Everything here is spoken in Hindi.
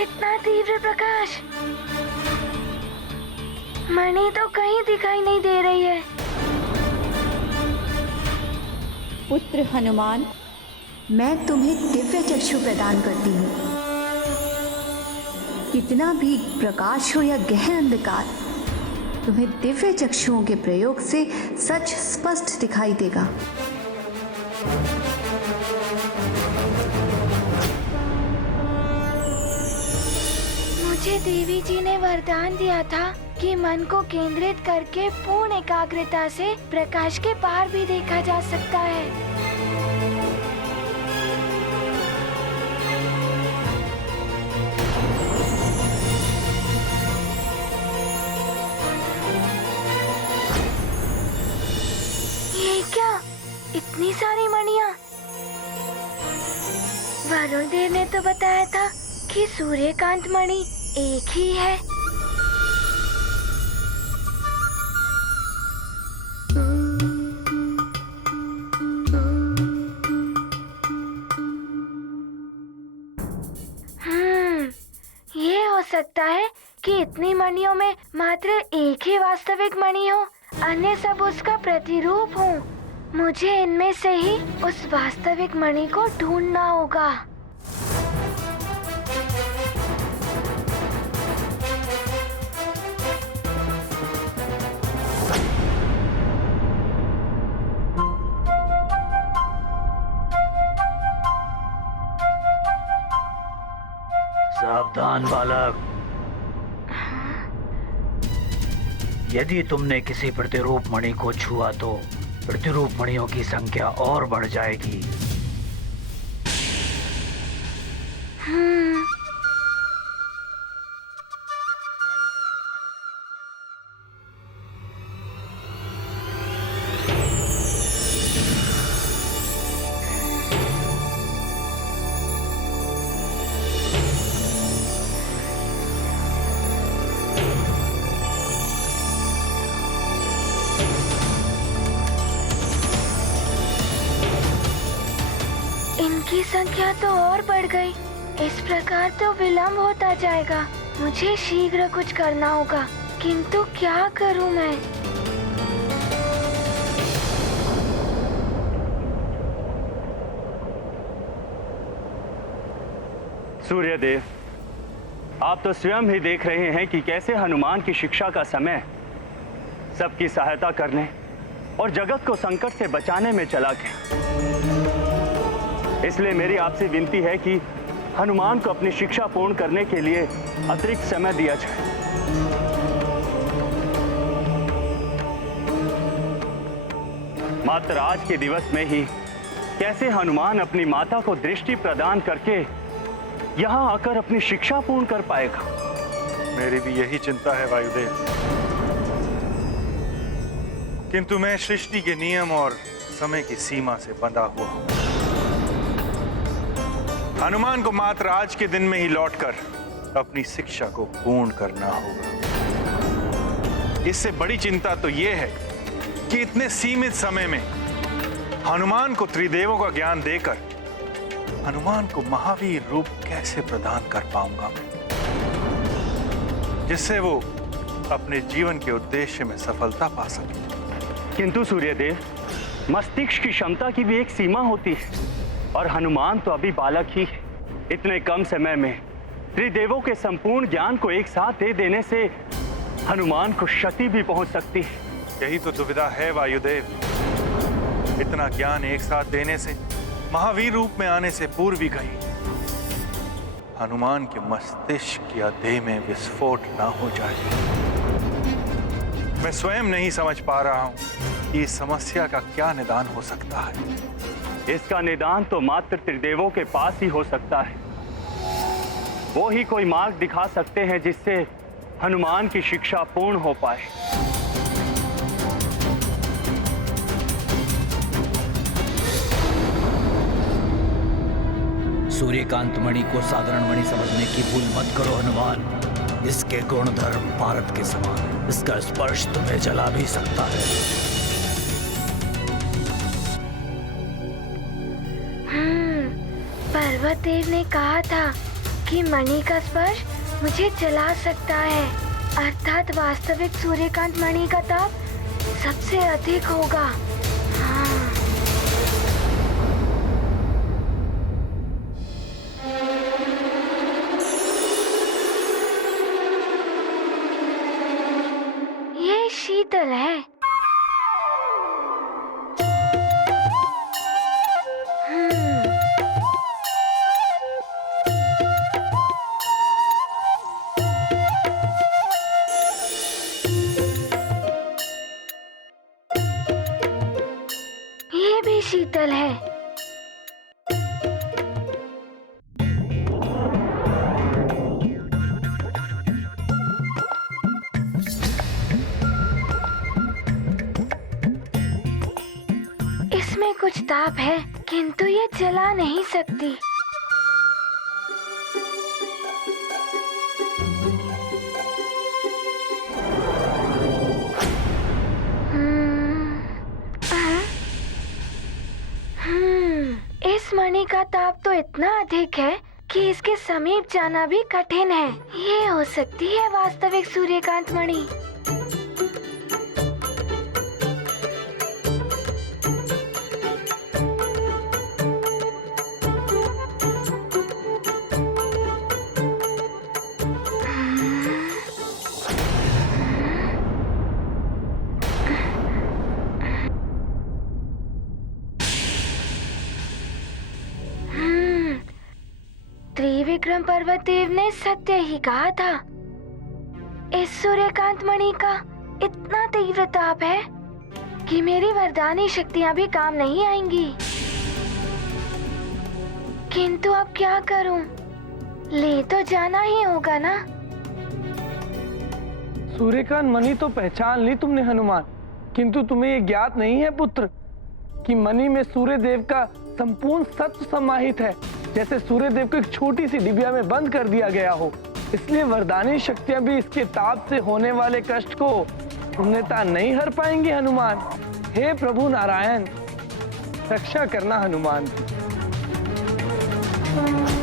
इतना तीव्र प्रकाश, मणि तो कहीं दिखाई नहीं दे रही है। पुत्र हनुमान, मैं तुम्हें दिव्य चक्षु प्रदान करती हूँ। कितना भी प्रकाश हो या गहन अंधकार, तुम्हें दिव्य चक्षुओं के प्रयोग से सच स्पष्ट दिखाई देगा। मुझे देवी जी ने वरदान दिया था कि मन को केंद्रित करके पूर्ण एकाग्रता से प्रकाश के पार भी देखा जा सकता है। ये क्या, इतनी सारी मणियाँ? वरुण देव ने तो बताया था कि सूर्यकांत मणि एक ही है। ये हो सकता है कि इतनी मणियों में मात्र एक ही वास्तविक मणि हो, अन्य सब उसका प्रतिरूप हो। मुझे इनमें से ही उस वास्तविक मणि को ढूंढना होगा। सावधान बालक, यदि तुमने किसी प्रतिरूप मणि को छुआ तो प्रतिरूप मणियों की संख्या और बढ़ जाएगी। इनकी संख्या तो और बढ़ गई। इस प्रकार तो विलंब होता जाएगा। मुझे शीघ्र कुछ करना होगा, किंतु क्या करूं मैं? सूर्यदेव, आप तो स्वयं ही देख रहे हैं कि कैसे हनुमान की शिक्षा का समय सबकी सहायता करने और जगत को संकट से बचाने में चला गया। इसलिए मेरी आपसे विनती है कि हनुमान को अपनी शिक्षा पूर्ण करने के लिए अतिरिक्त समय दिया जाए। मात्र आज के दिवस में ही कैसे हनुमान अपनी माता को दृष्टि प्रदान करके यहाँ आकर अपनी शिक्षा पूर्ण कर पाएगा। मेरी भी यही चिंता है वायुदेव, किंतु मैं सृष्टि के नियम और समय की सीमा से बंधा हुआ हूं। हनुमान को मात्र आज के दिन में ही लौटकर अपनी शिक्षा को पूर्ण करना होगा। इससे बड़ी चिंता तो यह है कि इतने सीमित समय में हनुमान को त्रिदेवों का ज्ञान देकर हनुमान को महावीर रूप कैसे प्रदान कर पाऊंगा मैं, जिससे वो अपने जीवन के उद्देश्य में सफलता पा सके। किंतु सूर्यदेव, मस्तिष्क की क्षमता की भी एक सीमा होती है और हनुमान तो अभी बालक ही है। इतने कम समय में त्रिदेवों के संपूर्ण ज्ञान को एक साथ दे देने से हनुमान को क्षति भी पहुंच सकती है। यही तो दुविधा है वायुदेव। इतना ज्ञान एक साथ देने से, महावीर रूप में आने से पूर्व भी कहीं हनुमान के मस्तिष्क या देह में विस्फोट ना हो जाए। मैं स्वयं नहीं समझ पा रहा हूं कि इस समस्या का क्या निदान हो सकता है। इसका निदान तो मात्र त्रिदेवों के पास ही हो सकता है। वो ही कोई मार्ग दिखा सकते हैं जिससे हनुमान की शिक्षा पूर्ण हो पाए। सूर्यकांत मणि को साधारण मणि समझने की भूल मत करो हनुमान। इसके गुणधर्म भारत के समान, इसका स्पर्श तुम्हें जला भी सकता है। पर्वत देव ने कहा था क्योंकि मणि का स्पर्श मुझे जला सकता है, अर्थात वास्तविक सूर्यकांत मणि का ताप सबसे अधिक होगा। हाँ। ये शीतल है। ये भी शीतल है। इसमें कुछ ताप है, किंतु ये जला नहीं सकती। इस मणि का ताप तो इतना अधिक है कि इसके समीप जाना भी कठिन है। ये हो सकती है वास्तविक सूर्यकांत मणि। त्रिविक्रम पर्वत देव ने सत्य ही कहा था। इस सूर्यकांत मणि का इतना तीव्र ताप है कि मेरी वरदानी शक्तियां भी काम नहीं आएंगी। किंतु अब क्या करूं? ले तो जाना ही होगा ना। सूर्यकांत मणि तो पहचान ली तुमने हनुमान, किंतु तुम्हें ये ज्ञात नहीं है पुत्र कि मणि में सूर्य देव का संपूर्ण सत्व समाहित है। जैसे सूर्य देव को एक छोटी सी डिबिया में बंद कर दिया गया हो, इसलिए वरदानी शक्तियां भी इसके ताप से होने वाले कष्ट को पूर्णतः नहीं हर पाएंगी हनुमान। हे प्रभु नारायण, रक्षा करना हनुमान की।